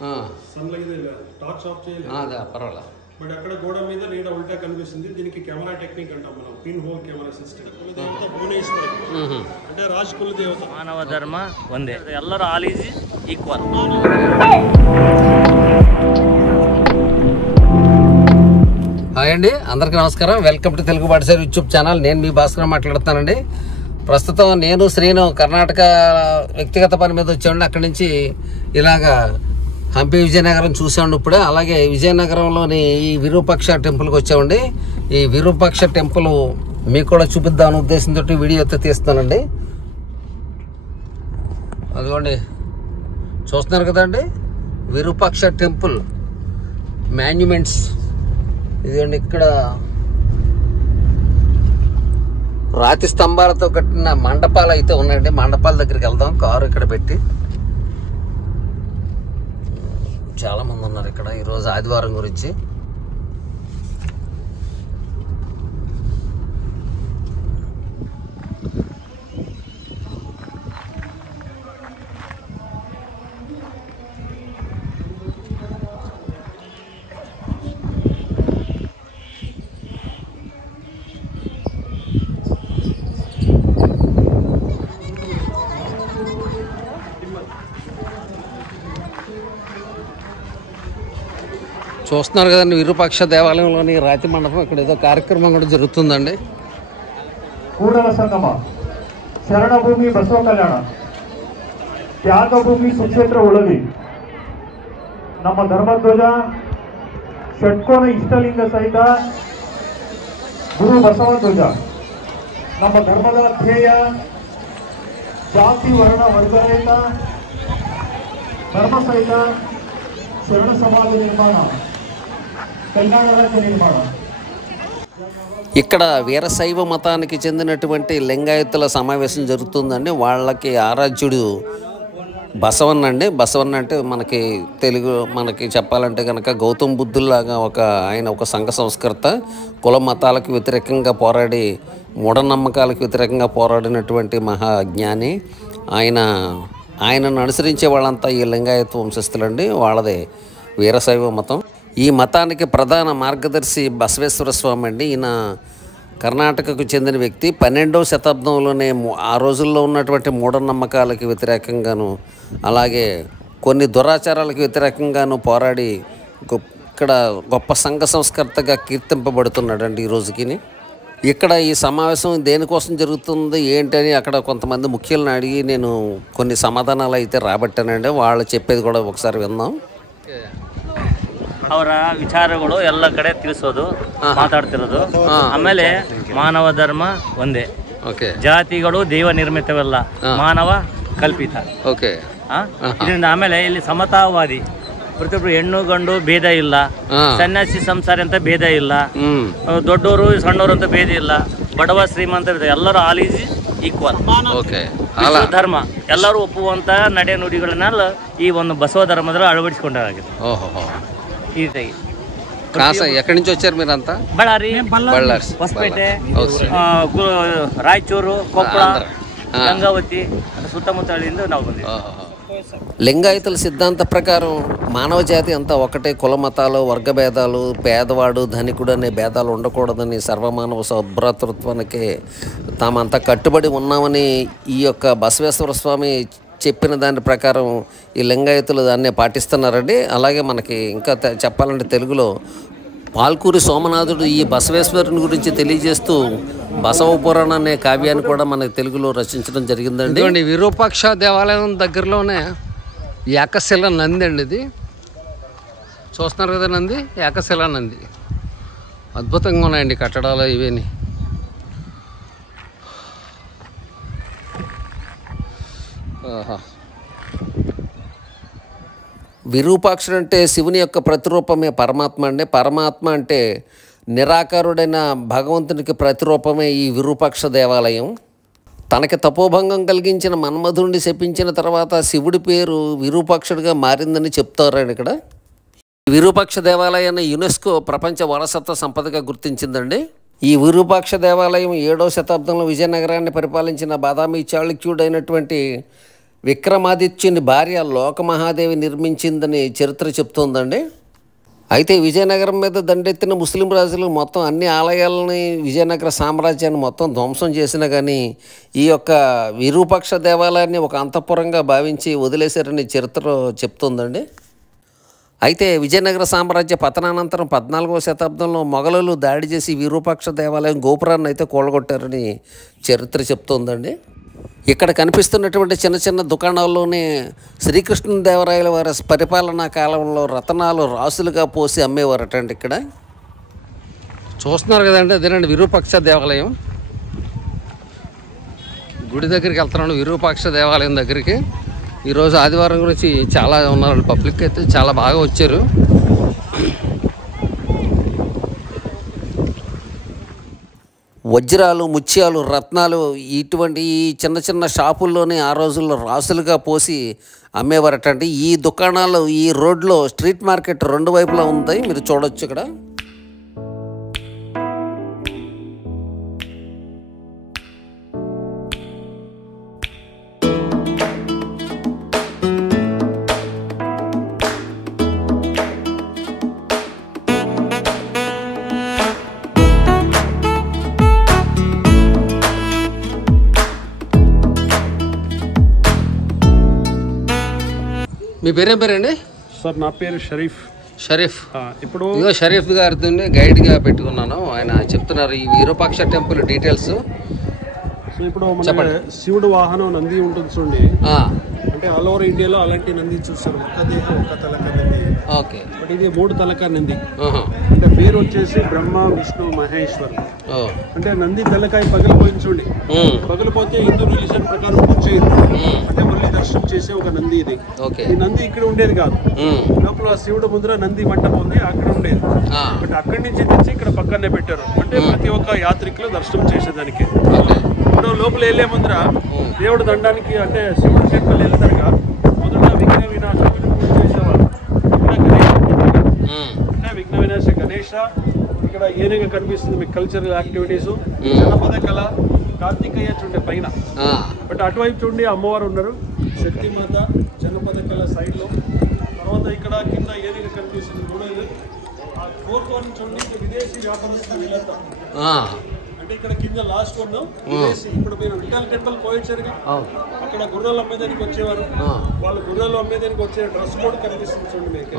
Sunlight torch of చేయలేదు, పర్వాలేదు. But అక్కడ గోడ మీద నీడ ఉల్టా కనిపిస్తుంది. దీనికి కెమెరా టెక్నిక్ అంటాం మనం, పిన్ హోల్ కెమెరా సిస్టమ్. కులదేవత భువనేశ్వరి అంటే రాజ్ కులదేవత. మానవ ధర్మ ಒಂದೇ, ಎಲ್ಲರೂ ಆಲ್ ಈಸ್ ఈక్వల్. హాయ్ అండి, అందరికీ నమస్కారం. వెల్కమ్ టు తెలుగు పాఠశాల యూట్యూబ్ ఛానల్. నేను మీ భాస్కర్ మాట్లాడుతానండి. ప్రస్తుతం నేను శ్రీను కర్ణాటక వ్యక్తిగత పని మీద వచ్చామండి. అక్కడి నుంచి ఇలాగా హంపి విజయనగరం చూసామండి ఇప్పుడే. అలాగే విజయనగరంలోని ఈ విరూపాక్ష టెంపుల్కి వచ్చామండి. ఈ విరూపాక్ష టెంపుల్ మీకు కూడా చూపిద్దామనే ఉద్దేశంతో వీడియో అయితే తీస్తానండి. అదిగోండి చూస్తున్నారు కదండి, విరూపాక్ష టెంపుల్ మాన్యుమెంట్స్. ఇదిగోండి ఇక్కడ రాతి స్తంభాలతో కట్టిన మండపాలు అయితే ఉన్నాయండి. మండపాల దగ్గరికి వెళ్దాం, కారు ఇక్కడ పెట్టి. చాలా మంది ఉన్నారు ఇక్కడ ఈరోజు ఆదివారం గురించి. చూస్తున్నారు కదండి, విరూపాక్ష దేవాలయంలోని రాతి మండపం. ఇక్కడ ఏదో కార్యక్రమం కూడా జరుగుతుందండి. ಕೂಡಲ ಸಂಗಮ, ಶರಣಭೂಮಿ ಬಸವ ಕಲ್ಯಾಣ, ತ್ಯಾಗಭೂಮಿ ಸುಕ್ಷೇತ್ರ ಉಳವಿ, ನಮ್ಮ ಧರ್ಮಧ್ವಜ, ಷಟ್ಕೋನ ಇಷ್ಟಲಿಂಗ ಸಹಿತ ಗುರು ಬಸವಧ್ವಜ, ನಮ್ಮ ಧರ್ಮದ ಧ್ಯೇಯ ಜಾತಿ ವರ್ಣ ವರ್ಗರಹಿತ ಧರ್ಮ ಸಹಿತ ಶರಣ ಸಮಾಜ ನಿರ್ಮಾಣ, ಕಲ್ಯಾಣ ರಾಜ್ಯ ನಿರ್ಮಾಣ. ఇక్కడ వీరశైవ మతానికి చెందినటువంటి లింగాయతుల సమావేశం జరుగుతుందండి. వాళ్ళకి ఆరాధ్యుడు బసవన్న అండి. బసవన్న అంటే మనకి చెప్పాలంటే కనుక గౌతమ బుద్ధుల్లాగా ఆయన ఒక సంఘ సంస్కర్త. కుల మతాలకు వ్యతిరేకంగా పోరాడి, మూఢనమ్మకాలకు వ్యతిరేకంగా పోరాడినటువంటి మహాజ్ఞాని ఆయనను అనుసరించే వాళ్ళంతా ఈ లింగాయత వంశస్థులండి. వాళ్ళదే వీరశైవ మతం. ఈ మతానికి ప్రధాన మార్గదర్శి బసవేశ్వర స్వామి అండి. ఈయన కర్ణాటకకు చెందిన వ్యక్తి. 12వ శతాబ్దంలోనే ఆ రోజుల్లో ఉన్నటువంటి మూఢనమ్మకాలకు వ్యతిరేకంగాను, అలాగే కొన్ని దురాచారాలకు వ్యతిరేకంగాను పోరాడి ఇక్కడ గొప్ప సంఘ సంస్కర్తగా కీర్తింపబడుతున్నాడండి ఈ రోజుకి. ఇక్కడ ఈ సమావేశం దేనికోసం జరుగుతుంది ఏంటని అక్కడ కొంతమంది ముఖ్యులను అడిగి నేను కొన్ని సమాధానాలు అయితే రాబట్టానండి. వాళ్ళు చెప్పేది కూడా ఒకసారి విందాం. ಅವರ ವಿಚಾರಗಳು ಎಲ್ಲ ಕಡೆ ತಿಳಿಸೋದು, ಮಾತಾಡ್ತಿರೋದು. ಆಮೇಲೆ ಮಾನವ ಧರ್ಮ ಒಂದೇ, ಜಾತಿಗಳು ದೈವ ನಿರ್ಮಿತವಲ್ಲ, ಮಾನವ ಕಲ್ಪಿತ. ಇದರಿಂದ ಆಮೇಲೆ ಇಲ್ಲಿ ಸಮತಾವಾದಿ, ಪ್ರತಿಯೊಬ್ಬರು ಹೆಣ್ಣು ಗಂಡು ಭೇದ ಇಲ್ಲ, ಸನ್ಯಾಸಿ ಸಂಸಾರಿ ಅಂತ ಭೇದ ಇಲ್ಲ, ದೊಡ್ಡವರು ಸಣ್ಣವರು ಅಂತ ಭೇದ ಇಲ್ಲ, ಬಡವ ಶ್ರೀಮಂತ ಎಲ್ಲರೂ ಆಲ್ ಈಸ್ ಈಕ್ವಲ್. ಧರ್ಮ ಎಲ್ಲರೂ ಒಪ್ಪುವಂತ ನಡೆ ನುಡಿಗಳನ್ನೆಲ್ಲ ಈ ಒಂದು ಬಸವ ಧರ್ಮದಲ್ಲಿ ಅಳವಡಿಸಿಕೊಂಡಾಗಿದೆ. ఎక్కడి నుంచి వచ్చారు మీరంతా? బళ్ళారి, ಹೊಸಪೇಟೆ, ರಾಯಚೂರು, ಕೊಪ್ಪಳ, ಗಂಗಾವತಿ ಸುತ್ತಮುತ್ತಲಿಂದ ನಾವು ಬಂದಿದ್ದೀವಿ. లింగాయతుల సిద్ధాంత ప్రకారం మానవ జాతి అంతా ఒకటే. కుల మతాలు, వర్గ భేదాలు, పేదవాడు ధనికుడు అనే భేదాలు ఉండకూడదని, సర్వమానవ సౌభ్రాతృత్వానికి తామంతా కట్టుబడి ఉన్నామని ఈ యొక్క బసవేశ్వర స్వామి చెప్పిన దాని ప్రకారం ఈ లింగాయతులు దాన్నే పాటిస్తున్నారండి. అలాగే మనకి ఇంకా చెప్పాలంటే తెలుగులో పాల్కూరి సోమనాథుడు ఈ బసవేశ్వరుని గురించి తెలియజేస్తూ బసవ పురాణ అనే కావ్యాన్ని కూడా మనకి తెలుగులో రచించడం జరిగిందండి. విరూపాక్ష దేవాలయం దగ్గరలోనే ఏకశిల నంది అండి. ఇది చూస్తున్నారు కదా, నంది, ఏకశిల నంది. అద్భుతంగా ఉన్నాయండి కట్టడాలు ఇవేని. విరూపాక్షుడు అంటే శివుని యొక్క ప్రతిరూపమే పరమాత్మ అండి. పరమాత్మ అంటే నిరాకారుడైన భగవంతునికి ప్రతిరూపమే ఈ విరూపాక్ష దేవాలయం. తనకి తపోభంగం కలిగించిన మన్మధుడిని శపించిన తర్వాత శివుడి పేరు విరూపాక్షుడిగా మారిందని చెప్తారండి. ఇక్కడ విరూపాక్ష దేవాలయాన్ని యునెస్కో ప్రపంచ వారసత్వ సంపదగా గుర్తించిందండి. ఈ విరూపాక్ష దేవాలయం 7వ శతాబ్దంలో విజయనగరాన్ని పరిపాలించిన బాదామి చాళుక్యుడైనటువంటి విక్రమాదిత్యుని భార్య లోకమహాదేవి నిర్మించిందని చరిత్ర చెప్తోందండి. అయితే విజయనగరం మీద దండెత్తిన ముస్లిం రాజులు మొత్తం అన్ని ఆలయాలని విజయనగర సామ్రాజ్యాన్ని మొత్తం ధ్వంసం చేసినా కానీ ఈ యొక్క విరూపాక్ష దేవాలయాన్ని ఒక అంతఃపురంగా భావించి వదిలేశారని చరిత్ర చెప్తోందండి. అయితే విజయనగర సామ్రాజ్య పతనానంతరం 14వ శతాబ్దంలో మొఘలులు దాడి చేసి విరూపాక్ష దేవాలయం గోపురాన్ని అయితే కూలగొట్టారని చరిత్ర చెప్తోందండి. ఇక్కడ కనిపిస్తున్నటువంటి చిన్న చిన్న దుకాణాల్లోనే శ్రీకృష్ణదేవరాయల వారి పరిపాలనా కాలంలో రతనాలు రాసులుగా పోసి అమ్మేవారటండి. ఇక్కడ చూస్తున్నారు కదండి, అదేనండి విరూపాక్ష దేవాలయం. గుడి దగ్గరికి వెళ్తున్నాను, విరూపాక్ష దేవాలయం దగ్గరికి. ఈరోజు ఆదివారం గురించి చాలా ఉన్నారు, పబ్లిక్ అయితే చాలా బాగా వచ్చారు. వజ్రాలు, ముత్యాలు, రత్నాలు ఇటువంటి ఈ చిన్న చిన్న షాపుల్లోనే ఆ రోజుల్లో రాసులుగా పోసి అమ్మేవారటండి. ఈ దుకాణాలు ఈ రోడ్లో స్ట్రీట్ మార్కెట్ రెండు వైపులా ఉంది, మీరు చూడొచ్చు ఇక్కడ. మీ పేరేం పేరండి? సార్ నా పేరు షరీఫ్. షరీఫ్. ఇప్పుడు ఇదో షరీఫ్ గారితో గైడ్గా పెట్టుకున్నాను. ఆయన చెప్తున్నారు ఈ విరూపాక్ష టెంపుల్ డీటెయిల్స్. సో ఇప్పుడు మన శివుడు వాహనం నంది ఉంటుంది చూడండి, అంటే ఆల్ ఓవర్ ఇండియాలో అలాంటి నంది చూస్తారు. ఒక్క దేహం ఒక్క తలక నంది. ఓకే. బట్ ఇది 3 తలక నంది. అంటే పేరు వచ్చేసి బ్రహ్మ విష్ణు మహేశ్వర్. అంటే నంది తలకాయ పగిలిపోయింది చూడండి, పగిలిపోతే హిందూ రిలీజన్ ప్రకారం పూజేయరు, అంటే మళ్ళీ దర్శనం చేసే ఒక నంది ఇది. ఈ నంది ఇక్కడ ఉండేది కాదు, లోపల శివుడు ముందర నంది మంటపం ఉంది, అక్కడ ఉండేది. బట్ అక్కడి నుంచి తెచ్చి ఇక్కడ పక్కనే పెట్టారు, అంటే ప్రతి ఒక్క యాత్రికులు దర్శనం చేసేదానికి. ఇప్పుడు లోపల వెళ్ళే ముందర దేవుడు దండానికి అంటే శివుడు టెంపుల్ వెళ్తారుగా, మొదట విఘ్న వినాశకుని పూజ చేసేవారు. అంటే విఘ్న వినాశ గణేష. ఇక్కడ ఏనుగ కనిపిస్తుంది మీకు, కల్చరల్ యాక్టివిటీస్, జనపద కళ, కార్తికేయ చూడండి పైన. బట్ అటువైపు చూడండి అమ్మవారు ఉన్నారు, శక్తిమాత, జనపద కళ సైడ్ లో. తర్వాత ఇక్కడ కింద ఏనుగ కనిపిస్తుంది, 3 4th వన్ చూడండి, విదేశీ వ్యాపారస్తులు వీళ్ళంతా. అంటే ఇక్కడ కింద లాస్ట్ వన్ విదేశీ. ఇప్పుడు మీరు విఠల్ టెంపుల్ పోయించారుగా, అక్కడ గుర్రాలు అమ్మేదానికి వచ్చేవారు, వాళ్ళు గుర్రాలు అమ్మేదానికి వచ్చే డ్రెస్ కోడ్ కనిపిస్తుంది చూడండి మీకు.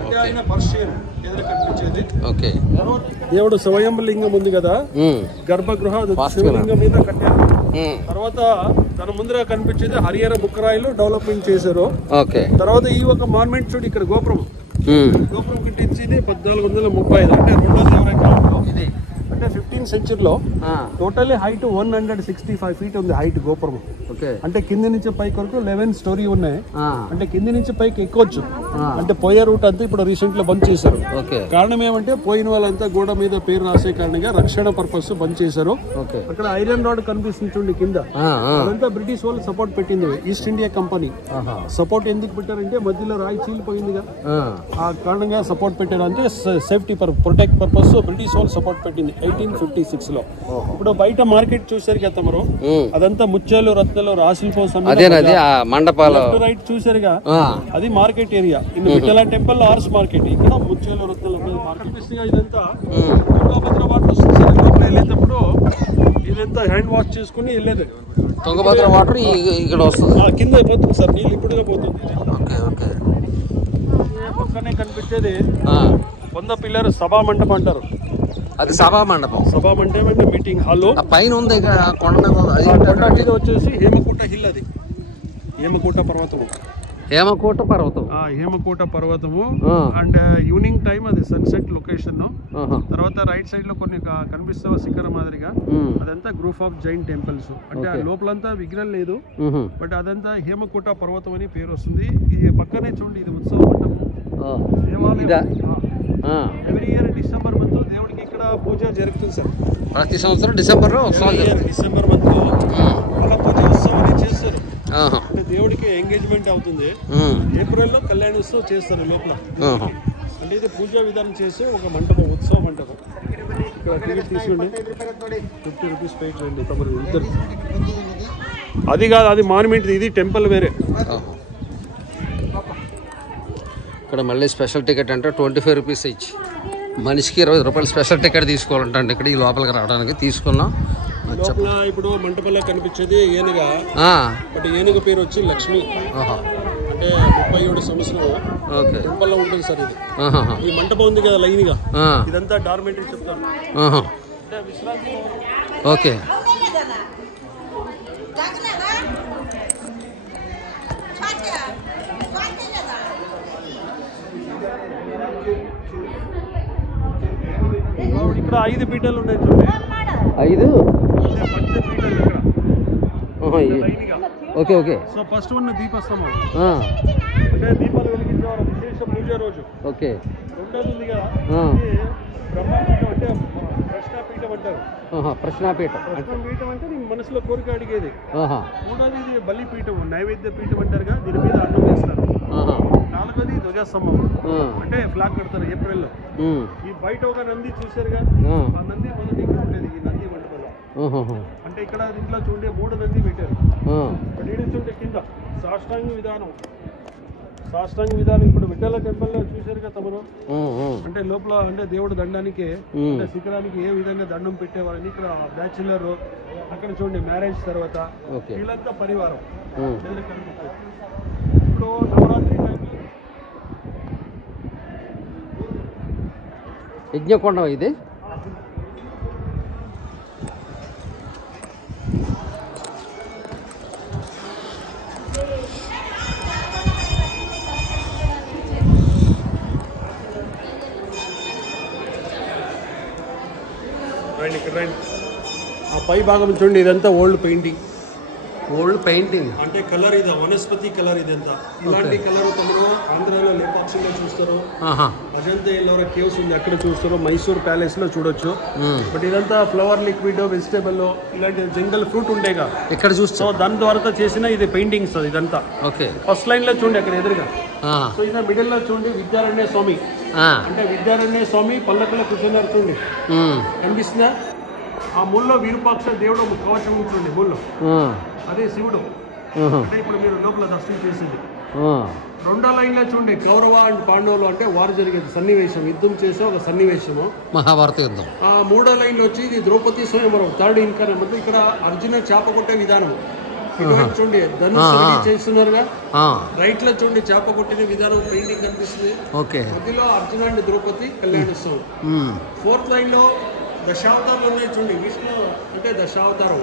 అంటే ఆయన పర్షియన్ ఎదురు కనిపించేది. దేవుడు స్వయంలింగం ఉంది కదా, గర్భగృహ శివలింగం మీద కట్టారు. తర్వాత తన ముందర కనిపించేది హరిహర బుక్కరాయిలు డెవలప్మెంట్ చేశారు. తర్వాత ఈ ఒక మాన్మెంట్ చూడు, ఇక్కడ గోపురం కట్టించింది 1435, అంటే 2వ దేవరాయ కాలంలో. అంటే 15th సెంచరీలో టోటల్లీ హైట్ 165 ఫీట్ ఉంది హైట్ గోపురం. అంటే కింది నుంచి పైకి వరకు 11 స్టోరీ ఉన్నాయి. అంటే కింది నుంచి పైకి ఎక్కొచ్చు, అంటే పోయే రూట్ అంతా ఇప్పుడు రీసెంట్ లో బంద్ చేశారు. కారణం ఏమంటే పోయిన వాళ్ళంతా గోడ మీద పేరు రాసే కారణంగా రక్షణ పర్పస్ బంద్ చేశారు. అక్కడ ఐరన్ రాడ్ కనిపిస్తుంది చూడండి కింద, అదంతా బ్రిటిష్ వాళ్ళు సపోర్ట్ పెట్టింది, ఈస్ట్ ఇండియా కంపెనీ సపోర్ట్. ఎందుకు పెట్టారంటే మధ్యలో రాయి చీలిపోయిందిగా, ఆ కారణంగా సపోర్ట్ పెట్టారు. అంటే సేఫ్టీ ప్రొటెక్ట్ పర్పస్ బ్రిటిష్ వాళ్ళు సపోర్ట్ పెట్టింది 1856 లో. ఇప్పుడు బయట మార్కెట్ చూసారు కదా తమరు, అదంతా ముత్యాలు, రత్నాలు, రాసుల కోసం మండపాలు రైట్ చూసారుగా, అది market area. In Vitthala temple ఆర్స్ మార్కెట్, ఇక్కడ ముత్యాలు, రత్నాలు కనిపిస్తుంది. ఇదంతా తుంగభద్ర వాటర్ వస్తుంది, వెళ్ళేటప్పుడు ఇదంతా హ్యాండ్ వాష్ చేసుకుని వెళ్ళేది. తుంగభద్ర వాటర్ ఇక్కడ వస్తుంది, కింద పోతుంది సార్, నీళ్ళు ఇప్పుడుగా పోతుంది. పక్కనే కనిపించేది 100 పిల్లర్ సభా మండపం అంటారు. అది సభా మండపం. సభా మండపం అంటే మీటింగ్ హాల్ పైన ఉంది కొండ మీద వచ్చేసి హేమకూట హిల్, అది హేమకూట పర్వతము. హేమకూట పర్వతం, హేమకూట పర్వతము. అండ్ ఈవినింగ్ టైం అది సన్సెట్ లొకేషన్. తర్వాత రైట్ సైడ్ లో కొన్ని కనిపిస్తావు శిఖర మాదిరిగా, అదంతా గ్రూప్ ఆఫ్ జైన్ టెంపుల్స్. అంటే లోపలంతా విగ్రహం లేదు, బట్ అదంతా హేమకూట పర్వతం అని పేరు వస్తుంది. ఈ పక్కనే చూడండి, ఇది ఉత్సవ మండపం. ఎవ్రీ ఇయర్ డిసెంబర్ మంత్ దేవుడికి ఇక్కడ పూజ జరుగుతుంది సార్. ప్రతి సంవత్సరం డిసెంబర్ డిసెంబర్ మంత్ ఇక్కడ పూజ ఉత్సవం చేస్తారు. అంటే దేవుడికి ఎంగేజ్మెంట్ అవుతుంది. ఏప్రిల్లో కళ్యాణోత్సవం చేస్తారు లోపల. అంటే ఇది పూజా విధానం చేసే ఒక మండపం, ఉత్సవ మండపం. ఇక్కడ టికెట్ తీసుకోండి, 50 రూపీస్ పే చేయండి తమరు ఇద్దరు. అది కాదు, అది మాన్యుమెంట్, ఇది టెంపుల్ వేరే. ఇక్కడ మళ్ళీ స్పెషల్ టికెట్ అంటే 25 రూపీస్ ఇచ్చి మనిషికి 20 రూపాయలు స్పెషల్ టికెట్ తీసుకోవాలంటే ఇక్కడ ఈ లోపలికి రావడానికి తీసుకున్నాం. లోపల ఇప్పుడు మంటపంలో కనిపించేది ఏనుగ. బట్ ఏనుగ పేరు వచ్చి లక్ష్మి. అంటే 37 సంవత్సరం టెంపుల్లో ఉంటుంది సార్ ఇది. ఈ మంటపం ఉంది కదా లైన్ గా, ఇదంతా డార్మెంటరీ చెప్తారు. అంటే విశ్రాంతి. ఓకే. ఇక్కడ 5 పీఠాలు ఉన్నాయి చూడండి. 5 పంచపీఠాలు ఇక్కడ. Okay okay. So first one దీపస్తంభం, అంటే దీపాలు వెలిగించేవారు విశేష పూజ రోజు. ఓకే. రెండోది ఉంది కదా, బ్రహ్మపీఠం అంటే ప్రశ్నాపీఠం అంటారు. ప్రశ్నాపీఠం అంటే నీ మనసులో కోరిక అడిగేది. మూడోది ఇది బలిపీఠం, నైవేద్య పీఠం అంటారుగా, దీని మీద అన్నం వేస్తారు. నాలుగోది ధ్వజస్తంభం, అంటే ఫ్లాగ్ కడతారు ఏప్రిల్లో. ఈ బయట ఒక నంది చూసారుగా, ఆ నంది మొదటి ఇక్కడ ఉండేది ఈ నంది మండపంలో. అంటే ఇక్కడ ఇంట్లో చూడే 3 నంది పెట్టారు. చూడే కింద సాష్టాంగ విధానం. సాష్టాంగ విధానం ఇప్పుడు విఠల టెంపుల్లో చూసారుగా తమను. అంటే లోపల అంటే దేవుడు దండానికి అంటే శిఖరానికి ఏ విధంగా దండం పెట్టేవారని ఇక్కడ బ్యాచులర్, అక్కడ చూడండి మ్యారేజ్ తర్వాత వీళ్ళంతా పరివారం. ఇప్పుడు నవరాత్రి టైంలో యజ్ఞకొండం ఇది. ఇక్కడ ఆ పై భాగం చూడండి, ఇదంతా ఓల్డ్ పెయింటింగ్. ఓల్డ్ పెయింటింగ్ అంటే కలర్ ఇది వనస్పతి కలర్, ఇదంతా ఇలాంటి కలర్ తమను ఆంధ్రాలో లేపాక్షిలో చూస్తారు. అజంతా ఎల్లోరా కేవ్స్ ఉంది అక్కడ చూస్తారు, మైసూర్ ప్యాలెస్ లో చూడొచ్చు. బట్ ఇదంతా ఫ్లవర్ లిక్విడ్, వెజిటేబుల్, ఇలాంటి జంగల్ ఫ్రూట్ ఉండేగా ఇక్కడ చూస్తాం. సో దాని ద్వారా చేసిన ఇది పెయింటింగ్స్ ఇదంతా. ఓకే. ఫస్ట్ లైన్ లో చూడండి అక్కడ ఎదురుగా. సో ఇది మిడిల్ లో చూడండి విద్యారణ్య స్వామి. అంటే విద్యారణ్య స్వామి పల్లకలో కూర్చున్నారు చూడండి, కనిపిస్తుందా? ఆ ముల్లో విరూపాక్ష దేవుడు కవచం చూడండి ముల్లో, అదే శివుడు. అంటే ఇప్పుడు మీరు లోపల దర్శనం చేసేది. రెండో లైన్ లో చూడండి కౌరవ అండ్ పాండవులు, అంటే వారు జరిగేది సన్నివేశం, యుద్ధం చేసే ఒక సన్నివేశము, మహాభారత యుద్ధం. ఆ మూడో లైన్ లో వచ్చి ఇది ద్రౌపది స్వయంవరం, థర్డ్ ఇన్కర్. ఇక్కడ అర్జున చేప కొట్టే విధానం చూడండి, ధనుసు చేస్తున్నారుగా. రైట్ లో చూడండి చేప కొట్టిన విధానం పెయింటింగ్ కనిపిస్తుంది. మధ్యలో Arjuna and Draupadi Kalyanotsavam. Fourth line లో దశావతారాలు ఉన్నాయి చూడండి, విష్ణు అంటే దశావతారం.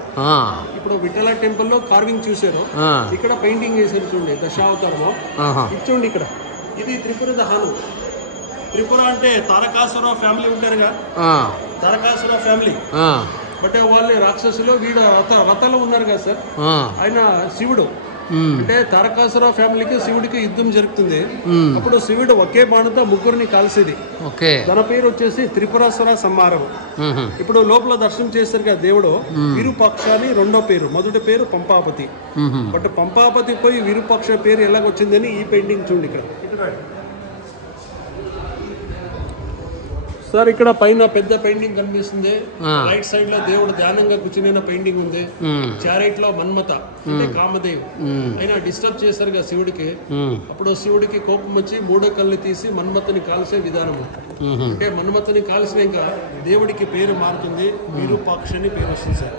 ఇప్పుడు విఠల టెంపుల్ లో కార్వింగ్ చూసారు, ఇక్కడ పెయింటింగ్ చేశారు చూడండి దశావతారము. ఇది చూడండి ఇక్కడ, ఇది త్రిపుర దహనం. త్రిపుర అంటే తారకాసుర ఫ్యామిలీ ఉంటారుగా, తారకాసుర ఫ్యామిలీ. బట్ వాళ్ళు రాక్షసులు, వీడు రథాలు ఉన్నారు కదా సార్, ఆయన శివుడు. అంటే తారకాసుర ఫ్యామిలీకి శివుడికి యుద్ధం జరుగుతుంది. అప్పుడు శివుడు ఒకే బాణంతో ముగ్గురిని కాల్చేది. తన పేరు వచ్చేసి త్రిపురాసుర సంహారం. ఇప్పుడు లోపల దర్శనం చేస్తారు కదా దేవుడు, విరూపాక్ష అని రెండో పేరు, మొదటి పేరు పంపాపతి. బట్ పంపాపతి పోయి విరూపాక్ష పేరు ఎలాగొచ్చిందని ఈ పెయింటింగ్ చూడండి ఇక్కడ. సార్ ఇక్కడ పైన పెద్ద పెయింటింగ్ కనిపిస్తుంది. రైట్ సైడ్ లో దేవుడు ధ్యానంగా కూర్చుని పెయింటింగ్ ఉంది. చారైట్ లో మన్మత అంటే కామదేవ్, అయినా డిస్టర్బ్ చేశారు కదా శివుడికి. అప్పుడు శివుడికి కోపం వచ్చి 3 కళ్ళు తీసి మన్మతని కాల్చే విధానము. అంటే మన్మతని కాల్చినాక దేవుడికి పేరు మారుతుంది, విరూపాక్ష అని పేరు వస్తుంది సార్.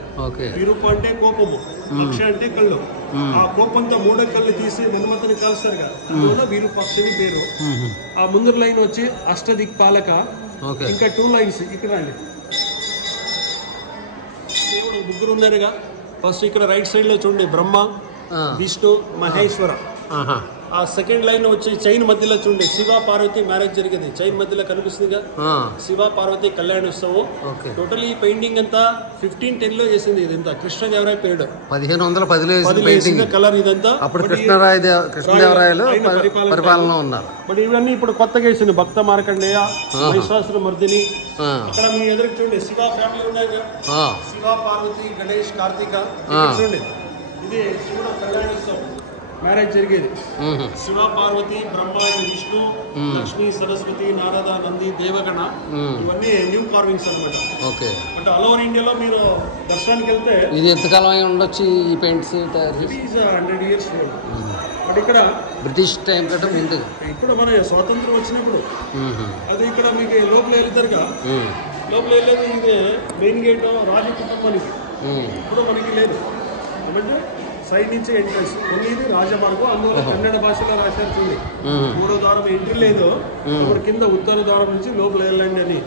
విరూప అంటే కోపము, పక్ష అంటే కళ్ళు. ఆ కోపంతో 3 కళ్ళు తీసి మన్మతని కాల్స్తారు కదా, అందువల్ల విరూపాక్ష అని పేరు. ఆ ముందు లైన్ వచ్చి అష్టదిక్పాలక. ఇంకా 2 లైన్స్ ఇక్కడ అండి, దేవుడు ముగ్గురు ఉన్నారుగా. ఫస్ట్ ఇక్కడ రైట్ సైడ్ లో చూడండి బ్రహ్మ, విష్ణు, మహేశ్వర. ఆ సెకండ్ లైన్ వచ్చి చైన్ మధ్యలో చూడండి శివ పార్వతి మ్యారేజ్ జరిగింది, చైన్ మధ్యలో కనిపిస్తుందిగా, శివ పార్వతి కళ్యాణోత్సవం. టోటల్ ఈ పెయింటింగ్ అంతా 1510 లో చేసింది. ఇదంతా కృష్ణదేవరాయ పీరియడ్, 1510 కలర్ ఇదంతా. అప్పుడు కృష్ణదేవరాయలు పరిపాలన ఉన్నారు. బట్ ఇవన్నీ ఇప్పుడు కొత్తగా వేసింది, భక్త మార్కండేయ, మహిషాసుర మర్దిని. అక్కడ మీ ఎదురు చూడండి శివ ఫ్యామిలీ ఉన్నాయి, శివ పార్వతి గణేష్ కార్తీక. చూడండి ఇది శివుడు కళ్యాణోత్సవం. మ్యారేజ్ జరిగేది. శివ పార్వతి, బ్రహ్మ అండ్ విష్ణు, లక్ష్మి, సరస్వతి, నారద, నంది, దేవగణ, ఇవన్నీ న్యూ కార్వింగ్స్ అనమాట. ఓకే. అంటే ఆల్ ఓవర్ ఇండియాలో మీరు దర్శనానికి వెళ్తే ఇది ఎంతకాలం అయి ఉండొచ్చు ఈ పెయింట్స్ తయారు చేసి? 100 years. బట్ ఇక్కడ బ్రిటిష్ టైం కంటే ముందు, ఇప్పుడు మన స్వాతంత్రం వచ్చినప్పుడు అది ఇక్కడ మీకు లోపల వెళ్తారుగా, లోపల వెళ్ళేది ఇది మెయిన్ గేట్ రాజ కుటుంబానికి. ఇప్పుడు మనకి లేదు ఏమంటే సైడ్ నుంచి ఎంట్రెన్స్ కొన్ని, ఇది రాజమార్గం. అందువల్ల కన్నడ భాషలో రాశారు చూడండి, 3వ ద్వారం ఎంట్రీ లేదు, ఇప్పుడు కింద ఉత్తర ద్వారం నుంచి లోపల వెళ్ళండి అని.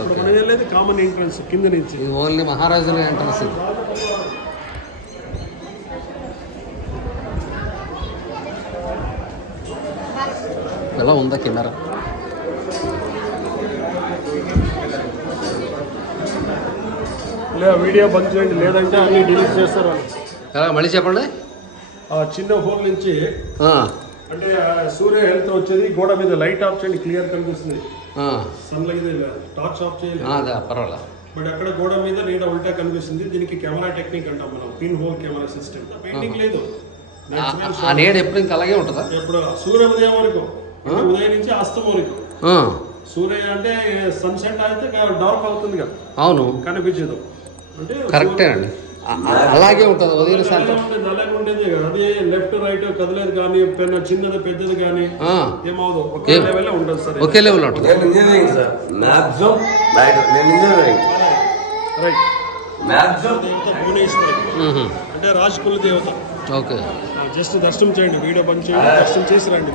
ఇప్పుడు మనం వెళ్ళేది కామన్ ఎంట్రన్స్ కింద నుంచి. ఓన్లీ మహారాజుల ఎంట్రన్స్. ఎలా ఉందా కెమెరా? లేదా వీడియో బంద్ చేయండి, లేదంటే అన్ని డిలీట్ చేస్తారు వాళ్ళు. ఎలా మళ్ళీ చెప్పండి. ఆ చిన్న హోల్ నుంచి అంటే సూర్య హెల్త్ వచ్చేది, గోడ మీద లైట్ ఆఫ్ చేయండి, క్లియర్ కనిపిస్తుంది. సన్ లైట్ టార్చ్ ఆఫ్ చేయాలి, పర్వాలేదు. బట్ అక్కడ గోడ మీద నీడ ఉల్టా కనిపిస్తుంది. దీనికి కెమెరా టెక్నిక్ అంటాం మనం, pin hole camera system. Painting లేదు, ఆ నీడ ఎప్పుడు ఇంకా అలాగే ఉంటుందా? ఎప్పుడు సూర్య ఉదయం వరకు, ఉదయం నుంచి అస్తం వరకు. సూర్య అంటే సన్సెట్ అయితే డార్క్ అవుతుంది కదా, అవును, కనిపించదు. అంటే కరెక్టే అండి, అలాగే ఉంటుంది ఉదయం సాయంత్రం. అలాగే ఉండేది కదా, అది లెఫ్ట్ రైట్ కదలేదు కానీ, చిన్నది పెద్దది కానీ ఏమవుదు, ఒకే లెవెల్ ఉంటుంది సార్. ఒకే లెవెల్ ఉంటుంది. భువనేశ్వరి అంటే రాజ్ కుల దేవత. ఓకే. జస్ట్ దర్శనం చేయండి, వీడియో బంద్ చేయండి, దర్శనం చేసి రండి.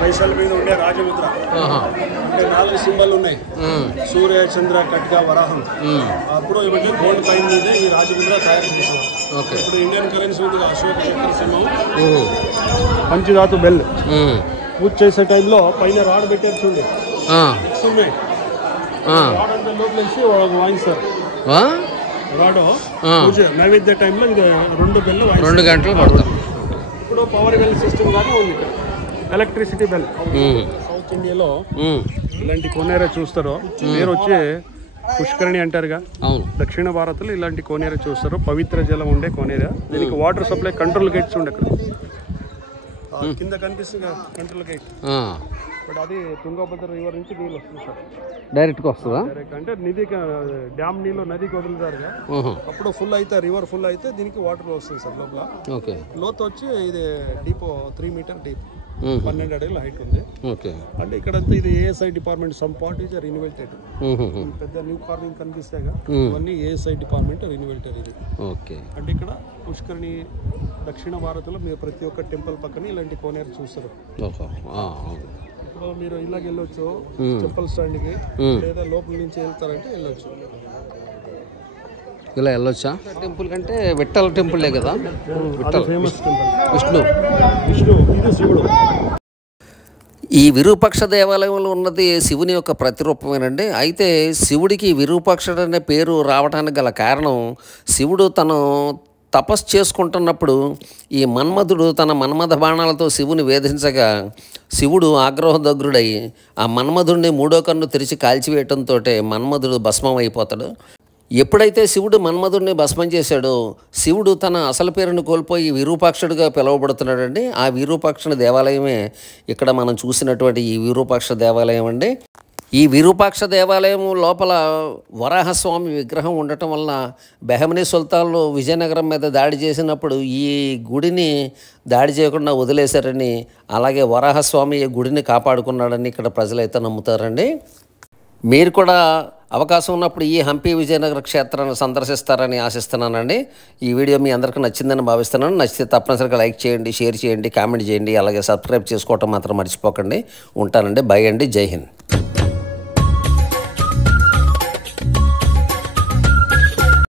పైసల మీద ఉండే రాజముద్ర అంటే 4 సింబల్ ఉన్నాయి, సూర్య, చంద్ర, ఖడ్గ, వరాహం. అప్పుడు ఏమంటే గోల్డ్ కాయిన్ మీద ఈ రాజముద్ర తయారు చేసేవారు. ఇప్పుడు ఇండియన్ కరెన్సీ ఉంది, అశోక చక్ర సింహం, పంచధాతు బెల్. పూజ చేసే టైంలో పైన రాడ్ పెట్టారు చూడండి, ఉన్నాయి. రాడ్ అంతా లోపలేసి వాయిస్తారు. రాడ్ పూజ నైవేద్య టైంలో ఇది 2 బెల్ 2 గంటలు పడతాం. ఇప్పుడు పవర్ బెల్ సిస్టమ్ గానే ఉంది, ఎలక్ట్రిసిటీ బెల్. సౌత్ ఇండియాలో ఇలాంటి కోనేరు చూస్తారో, పేరు వచ్చి పుష్కరిణి అంటారుగా. అవును, దక్షిణ భారత్లో ఇలాంటి కోనేరు చూస్తారు, పవిత్ర జలం ఉండే కోనేరు. దీనికి వాటర్ సప్లై కంట్రోల్ గేట్స్ ఉండే అక్కడ కింద కనిపిస్తుంది కంట్రోల్ గేట్. బట్ అది తుంగభద్ర రివర్ నుంచి నీళ్ళు వస్తుంది సార్, డైరెక్ట్గా వస్తుందా? డైరెక్ట్ అంటే నిధికి, డ్యామ్ నీళ్ళు నదికి వదులుతారుగా, అప్పుడు ఫుల్ అయితే రివర్ ఫుల్ అయితే దీనికి వాటర్ వస్తుంది సార్ లోపల. ఓకే. లోతు వచ్చి ఇది డీప్ 3 మీటర్ డీప్, 12 అడుగుల హైట్ ఉంది. ఓకే. అంటే ఇక్కడంతా ఇది ASI department, some part is renovated. పెద్ద న్యూ కార్వింగ్ కనిపిస్తాయిగా, ఇవన్నీ ఏఎస్ఐ డిపార్ట్మెంట్ రెన్యువేటెడ్ ఇది. ఓకే. అంటే ఇక్కడ పుష్కరిణి దక్షిణ భారత్లో మీరు ప్రతి ఒక్క టెంపుల్ పక్కన ఇలాంటి కోనేరు చూస్తారు. ఇప్పుడు మీరు ఇలాగ వెళ్ళొచ్చు టెంపుల్ స్టాండ్కి, లేదా లోపల నుంచి వెళ్తారంటే వెళ్ళొచ్చు. ఇలా వెళ్ళొచ్చా? టెంపుల్ కంటే విఠల టెంపులే కదా, ఫేమస్ టెంపుల్. విష్ణు ఇది శివుడు. ఈ విరూపాక్ష దేవాలయంలో ఉన్నది శివుని యొక్క ప్రతిరూపమేనండి. అయితే శివుడికి విరూపాక్షుడు అనే పేరు రావడానికి గల కారణం, శివుడు తను తపస్సు చేసుకుంటున్నప్పుడు ఈ మన్మధుడు తన మన్మథ బాణాలతో శివుని వేధించగా శివుడు ఆగ్రహదగ్రుడై ఆ మన్మధుడిని 3వ కన్ను తెరిచి కాల్చివేయటంతో మన్మధుడు భస్మం అయిపోతాడు. ఎప్పుడైతే శివుడు మన్మధుడిని భస్మం చేశాడో, శివుడు తన అసలు పేరును కోల్పోయి విరూపాక్షుడిగా పిలువబడుతున్నాడండి. ఆ విరూపాక్షుని దేవాలయమే ఇక్కడ మనం చూసినటువంటి ఈ విరూపాక్ష దేవాలయం అండి. ఈ విరూపాక్ష దేవాలయం లోపల వరాహస్వామి విగ్రహం ఉండటం వల్ల బెహమనీ సుల్తాన్లు విజయనగరం మీద దాడి చేసినప్పుడు ఈ గుడిని దాడి చేయకుండా వదిలేశారని, అలాగే వరాహస్వామి ఈ గుడిని కాపాడుకున్నాడని ఇక్కడ ప్రజలైతే నమ్ముతారండి. మీరు కూడా అవకాశం ఉన్నప్పుడు ఈ హంపి విజయనగర క్షేత్రాన్ని సందర్శిస్తారని ఆశిస్తున్నానండి. ఈ వీడియో మీ అందరికీ నచ్చిందని భావిస్తున్నాను. నచ్చితే తప్పనిసరిగా లైక్ చేయండి, షేర్ చేయండి, కామెంట్ చేయండి, అలాగే సబ్స్క్రైబ్ చేసుకోవటం మాత్రం మర్చిపోకండి. ఉంటానండి. బై అండి. జై హింద్.